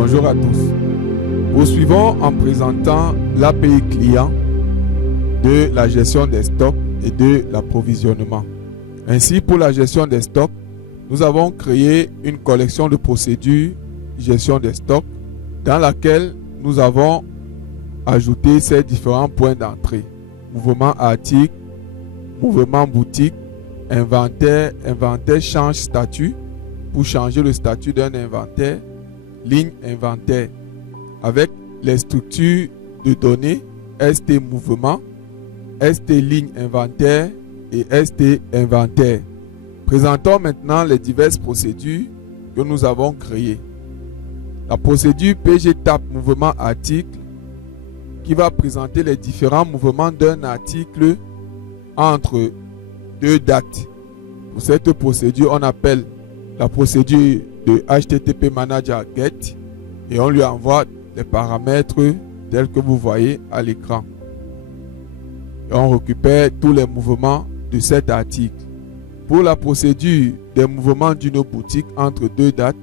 Bonjour à tous. Poursuivons en présentant l'API client de la gestion des stocks et de l'approvisionnement. Ainsi, pour la gestion des stocks, nous avons créé une collection de procédures gestion des stocks dans laquelle nous avons ajouté ces différents points d'entrée. Mouvement article, mouvement boutique, inventaire, inventaire change statut pour changer le statut d'un inventaire, ligne inventaire avec les structures de données ST mouvement, ST ligne inventaire et ST inventaire. Présentons maintenant les diverses procédures que nous avons créées. La procédure PG TAP mouvement article qui va présenter les différents mouvements d'un article entre deux dates. Pour cette procédure, on appelle la procédure de HTTP Manager GET et on lui envoie les paramètres tels que vous voyez à l'écran. Et on récupère tous les mouvements de cet article. Pour la procédure des mouvements d'une boutique entre deux dates,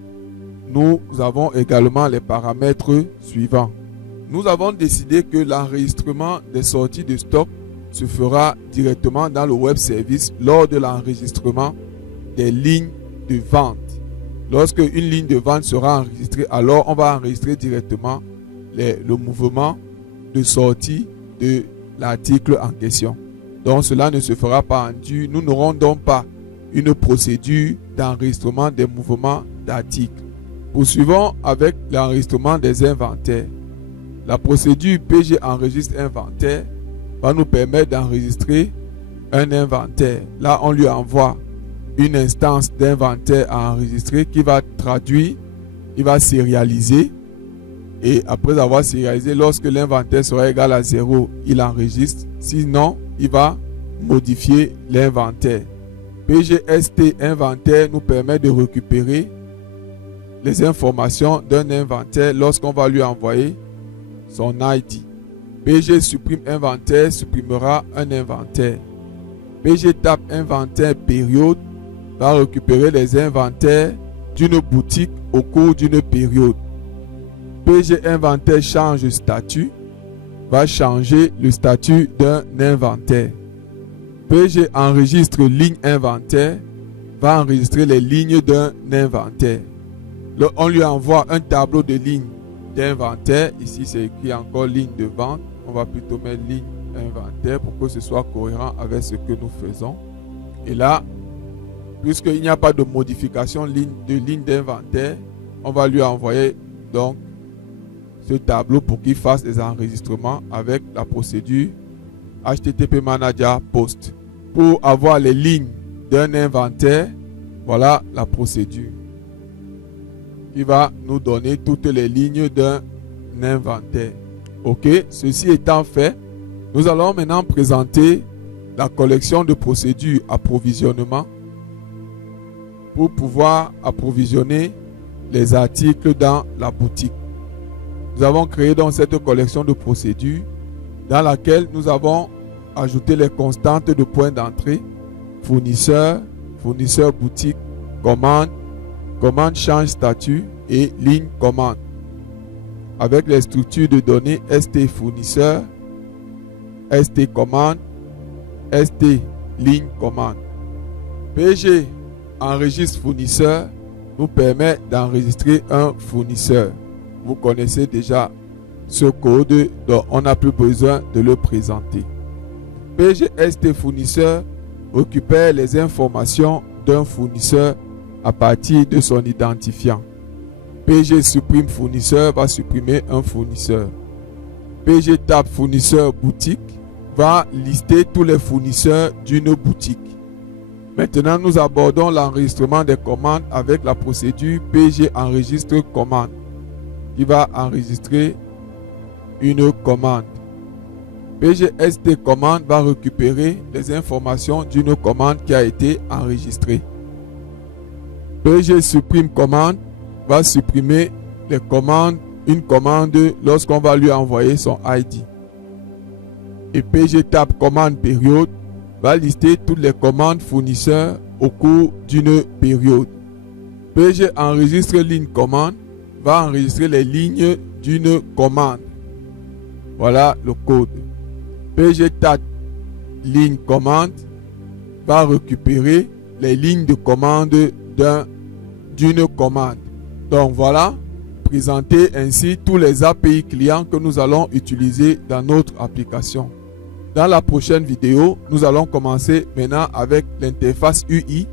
nous avons également les paramètres suivants. Nous avons décidé que l'enregistrement des sorties de stock se fera directement dans le web service lors de l'enregistrement des lignes de vente. Lorsque une ligne de vente sera enregistrée, alors on va enregistrer directement le mouvement de sortie de l'article en question. Donc cela ne se fera pas en dur. Nous n'aurons donc pas une procédure d'enregistrement des mouvements d'articles. Poursuivons avec l'enregistrement des inventaires. La procédure PG enregistre inventaire va nous permettre d'enregistrer un inventaire. Là, on lui envoie une instance d'inventaire à enregistrer qui va traduire, il va sérialiser et après avoir sérialisé, lorsque l'inventaire sera égal à 0, il enregistre. Sinon, il va modifier l'inventaire. PGST inventaire nous permet de récupérer les informations d'un inventaire lorsqu'on va lui envoyer son ID. PG supprime inventaire supprimera un inventaire. PG TAP inventaire période va récupérer les inventaires d'une boutique au cours d'une période. PG inventaire change statut va changer le statut d'un inventaire. PG enregistre ligne inventaire va enregistrer les lignes d'un inventaire. On lui envoie un tableau de lignes d'inventaire. Ici, c'est écrit encore ligne de vente. On va plutôt mettre ligne inventaire pour que ce soit cohérent avec ce que nous faisons. Et là, puisqu'il n'y a pas de modification de ligne d'inventaire, on va lui envoyer donc ce tableau pour qu'il fasse des enregistrements avec la procédure HTTP Manager POST. Pour avoir les lignes d'un inventaire, voilà la procédure qui va nous donner toutes les lignes d'un inventaire. Ok, ceci étant fait, nous allons maintenant présenter la collection de procédures approvisionnement pour pouvoir approvisionner les articles dans la boutique. Nous avons créé donc cette collection de procédures dans laquelle nous avons ajouté les constantes de points d'entrée, fournisseur, fournisseur boutique, commande, commande change statut et ligne commande. Avec les structures de données ST fournisseur, ST commande, ST ligne commande. PG enregistre fournisseur nous permet d'enregistrer un fournisseur. Vous connaissez déjà ce code, donc on n'a plus besoin de le présenter. PGST fournisseur récupère les informations d'un fournisseur à partir de son identifiant. PG supprime fournisseur va supprimer un fournisseur. PG TAP fournisseur boutique va lister tous les fournisseurs d'une boutique. Maintenant, nous abordons l'enregistrement des commandes avec la procédure PG enregistre commande qui va enregistrer une commande. PGST commande va récupérer les informations d'une commande qui a été enregistrée. PG supprime commande va supprimer les commandes, une commande lorsqu'on va lui envoyer son ID. Et PG TAP commande période va lister toutes les commandes fournisseurs au cours d'une période. PG enregistre ligne commande va enregistrer les lignes d'une commande. Voilà le code. pgtat ligne commande va récupérer les lignes de commande d'une commande. Donc voilà, présenter ainsi tous les API clients que nous allons utiliser dans notre application. Dans la prochaine vidéo, nous allons commencer maintenant avec l'interface UI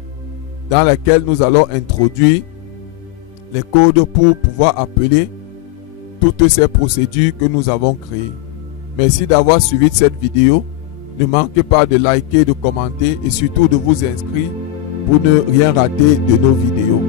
dans laquelle nous allons introduire les codes pour pouvoir appeler toutes ces procédures que nous avons créées. Merci d'avoir suivi cette vidéo. Ne manquez pas de liker, de commenter et surtout de vous inscrire pour ne rien rater de nos vidéos.